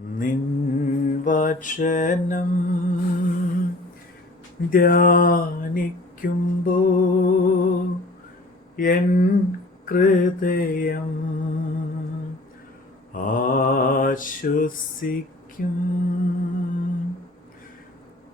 നിൻ വചനം ധ്യാനിക്കുമ്പോ എൻ ഹൃദയം ആശ്വസിക്കും.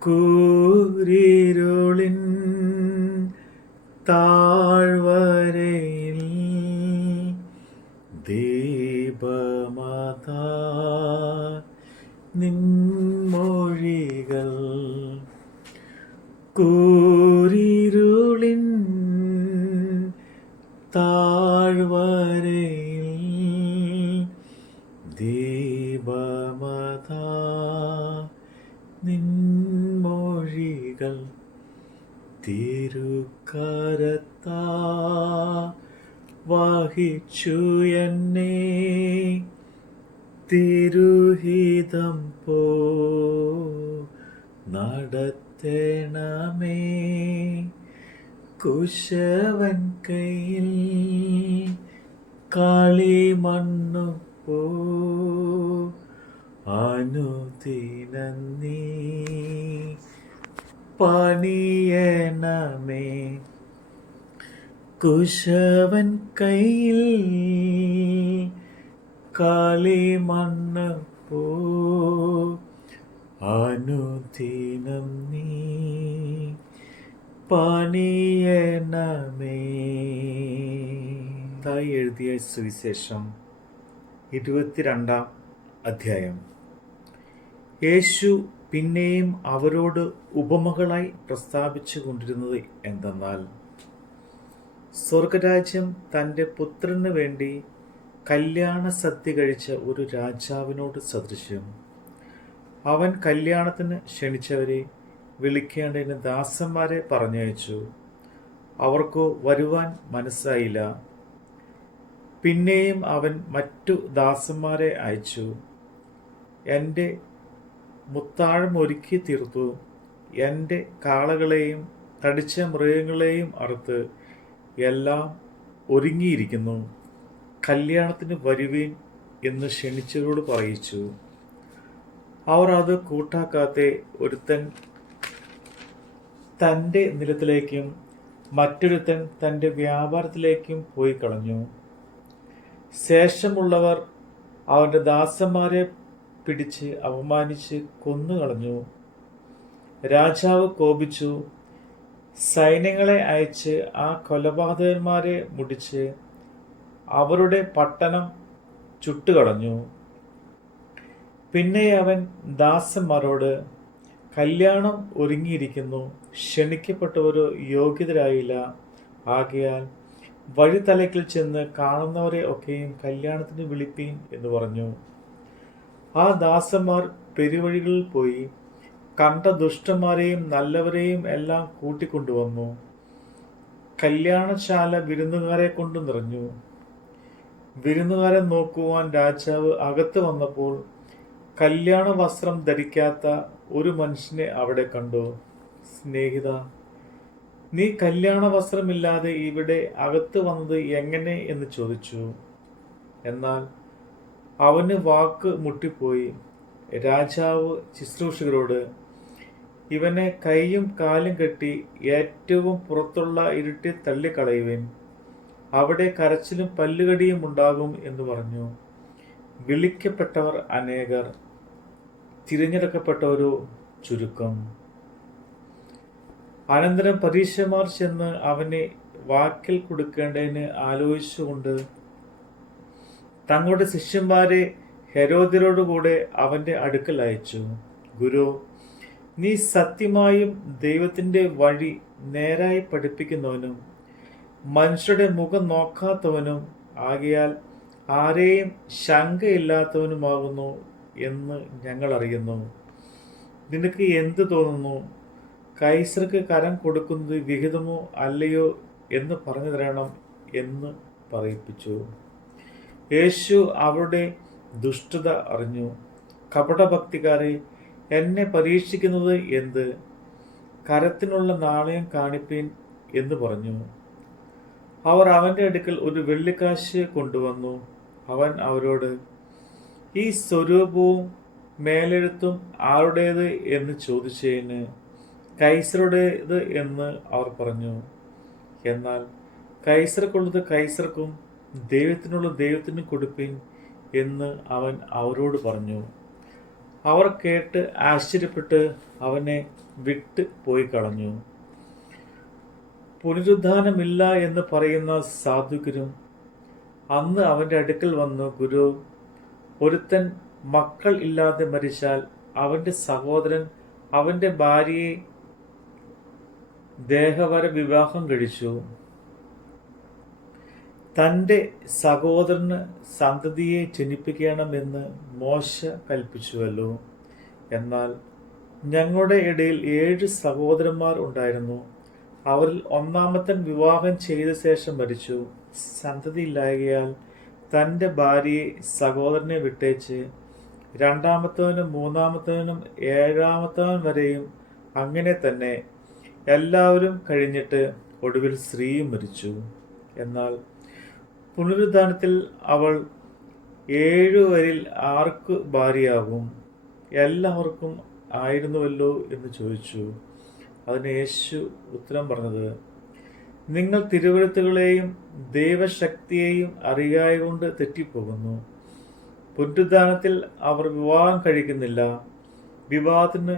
കൂരിരുളിൻ താഴ്വരയിൽ താഴ്വരയിൽ ദീപമത നിൻമൊഴികൾ തിരുക്കരത്താ വഹിച്ചു എന്നെ തിരുഹിതം പോ നടത്തണമേ. കുശവൻ കയ്യിൽ കളിമണ്ണു പോ. അനുദിനീ പണിയണമേ. കുശവൻ കയ്യിൽ കളിമണ്ണ് പോ. അനുദിനം പണിയണമേ തായി എഴുതിയ സുവിശേഷം ഇരുപത്തിരണ്ടാം അധ്യായം. യേശു പിന്നെയും അവരോട് ഉപമകളായി പ്രസ്താവിച്ചു കൊണ്ടിരുന്നത് എന്തെന്നാൽ സ്വർഗരാജ്യം തന്റെ പുത്രന് വേണ്ടി കല്യാണ സദ്യ കഴിച്ച ഒരു രാജാവിനോട് സദൃശ്യം. അവൻ കല്യാണത്തിന് ക്ഷണിച്ചവരെ വിളിക്കേണ്ടതിന് ദാസന്മാരെ പറഞ്ഞയച്ചു. അവർക്കു വരുവാൻ മനസ്സായില്ല. പിന്നെയും അവൻ മറ്റു ദാസന്മാരെ അയച്ചു. എന്റെ മുത്താഴം ഒരുക്കി തീർത്തു. എന്റെ കാളകളെയും തടിച്ച മൃഗങ്ങളെയും അറുത്ത് എല്ലാം ഒരുങ്ങിയിരിക്കുന്നു. കല്യാണത്തിന് വരുവീൻ എന്ന് ക്ഷണിച്ചവരോട് പറയിച്ചു. അവർ അത് കൂട്ടാക്കാത്ത ഒരുത്തൻ തന്റെ നിലത്തിലേക്കും മറ്റൊരുത്തൻ തന്റെ വ്യാപാരത്തിലേക്കും പോയി കളഞ്ഞു. ശേഷമുള്ളവർ അവന്റെ ദാസന്മാരെ പിടിച്ച് അപമാനിച്ച് കൊന്നുകളഞ്ഞു രാജാവ് കോപിച്ചു. സൈന്യങ്ങളെ അയച്ച് ആ കൊലപാതകന്മാരെ മുടിച്ച് അവരുടെ പട്ടണം ചുട്ടുകളഞ്ഞു. പിന്നെ അവൻ ദാസന്മാരോട് കല്യാണം ഒരുങ്ങിയിരിക്കുന്നു ക്ഷണിക്കപ്പെട്ടവരോ യോഗ്യതരായില്ല. ആകയാൽ വഴിത്തലയ്ക്കിൽ ചെന്ന് കാണുന്നവരെ ഒക്കെയും കല്യാണത്തിന് വിളിപ്പീൻ എന്ന് പറഞ്ഞു. ആ ദാസന്മാർ പെരുവഴികളിൽ പോയി കണ്ട ദുഷ്ടന്മാരെയും നല്ലവരെയും എല്ലാം കൂട്ടിക്കൊണ്ടുവന്നു. കല്യാണശാല വിരുന്നുകാരെ കൊണ്ട് നിറഞ്ഞു. വിരുന്നുകാരെ നോക്കുവാൻ രാജാവ് അകത്ത് വന്നപ്പോൾ കല്യാണ വസ്ത്രം ധരിക്കാത്ത ഒരു മനുഷ്യനെ അവിടെ കണ്ടു. സ്നേഹിത നീ കല്യാണ വസ്ത്രമില്ലാതെ ഇവിടെ അകത്ത് വന്നത് എങ്ങനെ എന്ന് ചോദിച്ചു. എന്നാൽ അവന് വാക്ക് മുട്ടിപ്പോയി. രാജാവ് ശുശ്രൂഷകരോട് ഇവനെ കൈയും കാലും കെട്ടി ഏറ്റവും പുറത്തുള്ള ഇരുട്ടിൽ തള്ളിക്കളയുവൻ. അവിടെ കരച്ചിലും പല്ലുകടിയും ഉണ്ടാകും എന്ന് പറഞ്ഞു. വിളിക്കപ്പെട്ടവർ അനേകർ. തിരഞ്ഞെടുക്കപ്പെട്ടവരോ ചുരുക്കം. അനന്തരം പരീക്ഷമാർ ചെന്ന് അവനെ വാക്കിൽ കൊടുക്കേണ്ടതിന് ആലോചിച്ചുകൊണ്ട് തങ്ങളുടെ ശിഷ്യന്മാരെ ഹെരോദ്യരോടുകൂടെ അവന്റെ അടുക്കൽ അയച്ചു. ഗുരു നീ സത്യമായും ദൈവത്തിന്റെ വഴി നേരായി പഠിപ്പിക്കുന്നവനും മനുഷ്യരുടെ മുഖം നോക്കാത്തവനും ആകയാൽ ആരെയും ശങ്കയില്ലാത്തവനുമാകുന്നു എന്ന് ഞങ്ങൾ അറിയുന്നു നിനക്ക് എന്ത് തോന്നുന്നു? കൈസർക്ക് കരം കൊടുക്കുന്നത് വിഹിതമോ അല്ലയോ എന്ന് പറഞ്ഞു തരണം എന്ന് പറയിപ്പിച്ചു. യേശു അവരുടെ ദുഷ്ടത അറിഞ്ഞു. കപടഭക്തിക്കാരെ എന്നെ പരീക്ഷിക്കുന്നത് എന്ത്? കരത്തിനുള്ള നാണയം കാണിപ്പീൻ എന്ന് പറഞ്ഞു. അവർ അവന്റെ അടുക്കൽ ഒരു വെള്ളിക്കാശ് കൊണ്ടുവന്നു. അവൻ അവരോട് ഈ സ്വരൂപവും മേലെഴുത്തും ആരുടേത് എന്ന് ചോദിച്ചതിന് കൈസറുടേത് എന്ന് അവർ പറഞ്ഞു. എന്നാൽ കൈസർക്കുള്ളത് കൈസർക്കും ദൈവത്തിനുള്ള ദൈവത്തിനും കൊടുപ്പിൻ എന്ന് അവൻ അവരോട് പറഞ്ഞു. അവർ കേട്ട് ആശ്ചര്യപ്പെട്ട് അവനെ വിട്ട് പോയി കളഞ്ഞു. പുനരുദ്ധാനമില്ല എന്ന് പറയുന്ന സാധുക്കരും അന്ന് അവന്റെ അടുക്കൽ വന്ന് ഗുരു ഒരുത്തൻ മക്കൾ ഇല്ലാതെ മരിച്ചാൽ അവന്റെ സഹോദരൻ അവന്റെ ഭാര്യയെ ദേഹവര വിവാഹം കഴിച്ചു. തന്റെ സഹോദരന് സന്തതിയെ ജനിപ്പിക്കണമെന്ന് മോശ കൽപ്പിച്ചുവല്ലോ. എന്നാൽ ഞങ്ങളുടെ ഇടയിൽ ഏഴ് സഹോദരന്മാർ ഉണ്ടായിരുന്നു. അവരിൽ ഒന്നാമത്തൻ വിവാഹം ചെയ്ത ശേഷം മരിച്ചു. സന്തതി സന്തതിയില്ലായകയാൽ തന്റെ ഭാര്യയെ സഹോദരനെ വിട്ടേച്ച് രണ്ടാമത്തവനും മൂന്നാമത്തവനും ഏഴാമത്തവൻ വരെയും അങ്ങനെ തന്നെ എല്ലാവരും കഴിഞ്ഞിട്ട് ഒടുവിൽ സ്ത്രീയും മരിച്ചു. എന്നാൽ പുനരുദ്ധാനത്തിൽ അവൾ ഏഴുവരിൽ ആർക്ക് ഭാര്യയാകും? എല്ലാവർക്കും ആയിരുന്നുവല്ലോ എന്ന് ചോദിച്ചു. അതിന് യേശു ഉത്തരം പറഞ്ഞത് നിങ്ങൾ തിരുവഴുത്തുകളെയും ദൈവശക്തിയെയും അറിയായ കൊണ്ട് തെറ്റിപ്പോകുന്നു. പുനരുദ്ധാനത്തിൽ അവർ വിവാഹം കഴിക്കുന്നില്ല വിവാഹത്തിന്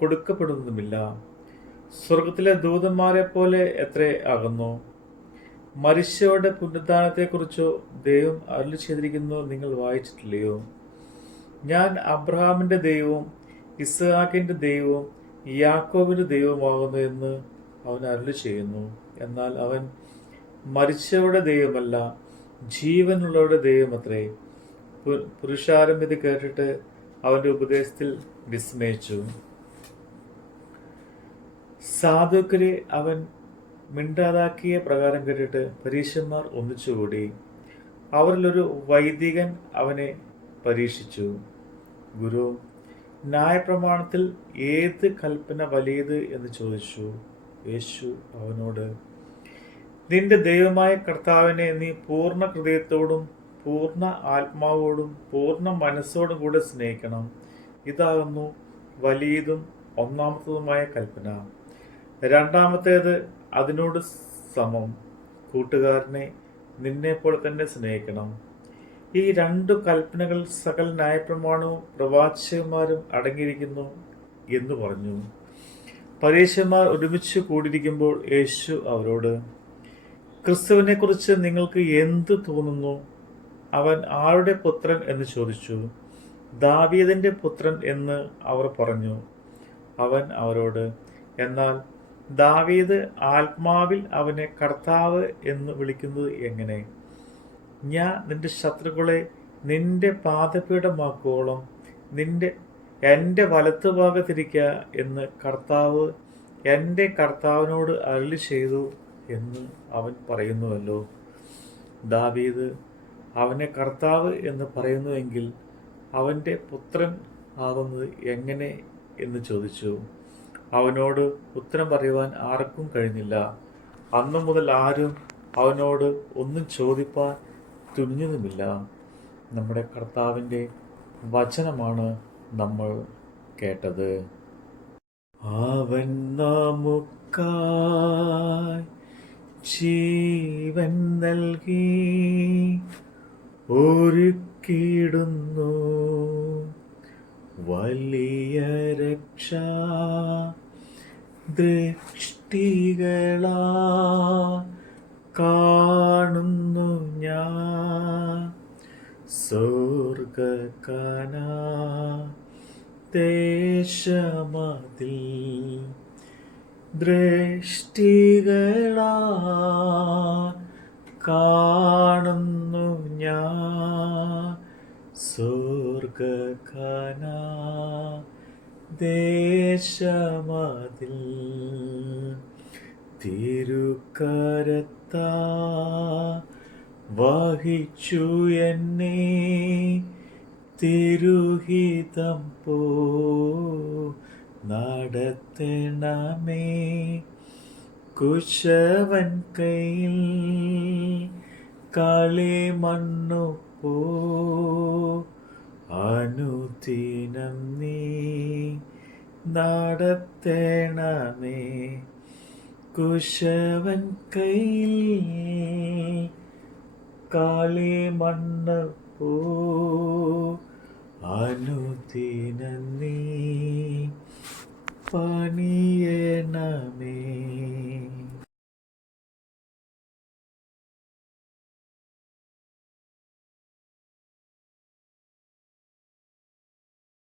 കൊടുക്കപ്പെടുന്നതുമില്ല. സ്വർഗത്തിലെ ദൂതന്മാരെ പോലെ എത്ര ആകുന്നു? മരിച്ചവരുടെ പുനരുദ്ധാനത്തെക്കുറിച്ചോ ദൈവം അരുളി ചെയ്തിരിക്കുന്നു നിങ്ങൾ വായിച്ചിട്ടില്ലയോ? ഞാൻ അബ്രഹാമിന്റെ ദൈവവും ഇസ്ഹാക്കിന്റെ ദൈവവും യാക്കോബിന്റെ ദൈവമാകുന്നു എന്ന് അവൻ അരുളി ചെയ്യുന്നു. എന്നാൽ അവൻ മരിച്ചവരുടെ ദൈവമല്ല ജീവനുള്ളവരുടെ ദൈവമത്രേ. പുരുഷാരം ഇത് കേട്ടിട്ട് അവന്റെ ഉപദേശത്തിൽ വിസ്മയിച്ചു. സാധുക്കരെ അവൻ മിണ്ടാതാക്കിയ പ്രകാരം കേട്ടിട്ട് പരീക്ഷന്മാർ ഒന്നിച്ചുകൂടി. അവരിലൊരു വൈദികൻ അവനെ പരീക്ഷിച്ചു. ഗുരു ന്യായപ്രമാണത്തിൽ ഏത് കൽപ്പന വലിയത്? എന്ന് ചോദിച്ചു. യേശു അവനോട് നിന്റെ ദൈവമായ കർത്താവിനെ നീ പൂർണ ഹൃദയത്തോടും പൂർണ ആത്മാവോടും പൂർണ മനസ്സോടും കൂടെ സ്നേഹിക്കണം. ഇതാകുന്നു വലിയതും ഒന്നാമത്തതുമായ കൽപ്പന. രണ്ടാമത്തേത് അതിനോട് സമം. കൂട്ടുകാരനെ നിന്നെ പോലെ തന്നെ സ്നേഹിക്കണം. ഈ രണ്ടു കൽപ്പനകൾ സകല ന്യായപ്രമാണവും പ്രവാചകന്മാരും അടങ്ങിയിരിക്കുന്നു എന്ന് പറഞ്ഞു. പരീക്ഷന്മാർ ഒരുമിച്ച് കൂടിയിരിക്കുമ്പോൾ യേശു അവരോട് ക്രിസ്തുവിനെ കുറിച്ച് നിങ്ങൾക്ക് എന്ത് തോന്നുന്നു? അവൻ ആരുടെ പുത്രൻ? എന്ന് ചോദിച്ചു. ദാവീദിന്റെ പുത്രൻ എന്ന് അവർ പറഞ്ഞു. അവൻ അവരോട് എന്നാൽ ദാവീദ് ആത്മാവിൽ അവനെ കർത്താവ് എന്ന് വിളിക്കുന്നത് എങ്ങനെ? ഞാൻ നിന്റെ ശത്രുക്കളെ നിന്റെ പാദപീഠമാക്കുവോളം നിന്റെ എന്റെ വലത്ത് ഭാഗത്തിരിക്കുക എന്ന് കർത്താവ് എന്റെ കർത്താവിനോട് അരുളി ചെയ്തു എന്ന് അവൻ പറയുന്നുവല്ലോ. ദാവീദ് അവനെ കർത്താവ് എന്ന് പറയുന്നുവെങ്കിൽ അവന്റെ പുത്രൻ ആകുന്നത് എങ്ങനെ എന്ന് ചോദിച്ചു. അവനോട് ഉത്തരം പറയുവാൻ ആർക്കും കഴിഞ്ഞില്ല. അന്നു മുതൽ ആരും അവനോട് ഒന്നും ചോദിപ്പാൻ തുനിഞ്ഞതുമില്ല. നമ്മുടെ കർത്താവിന്റെ വചനമാണ് നമ്മൾ കേട്ടത്. അവൻ നമുക്കായി ജീവൻ നൽകി ഒരുക്കിടുന്നു വലിയ രക്ഷ ദൃഷ്ടികളാ കാണുന്നു ഞാൻ. സ്വർഗക്കാന ദേശമതിൽ ദൃഷ്ടികളാ കാണുന്നു ഞാൻ. സ്വർഗഖന ദേശമതിൽ തിരുക്കരത്താ വഹിച്ചു എന്നെ തിരുഹിതം പോ. നടത്തണമേ. കുശവൻ കയ്യിൽ കളി മണ്ണു പോ. അനുദിനം നീ നടത്തണമേ. കുശവൻ കയ്യിൽ കാളി മണ്ണ് പൂ അനുദിനം നീ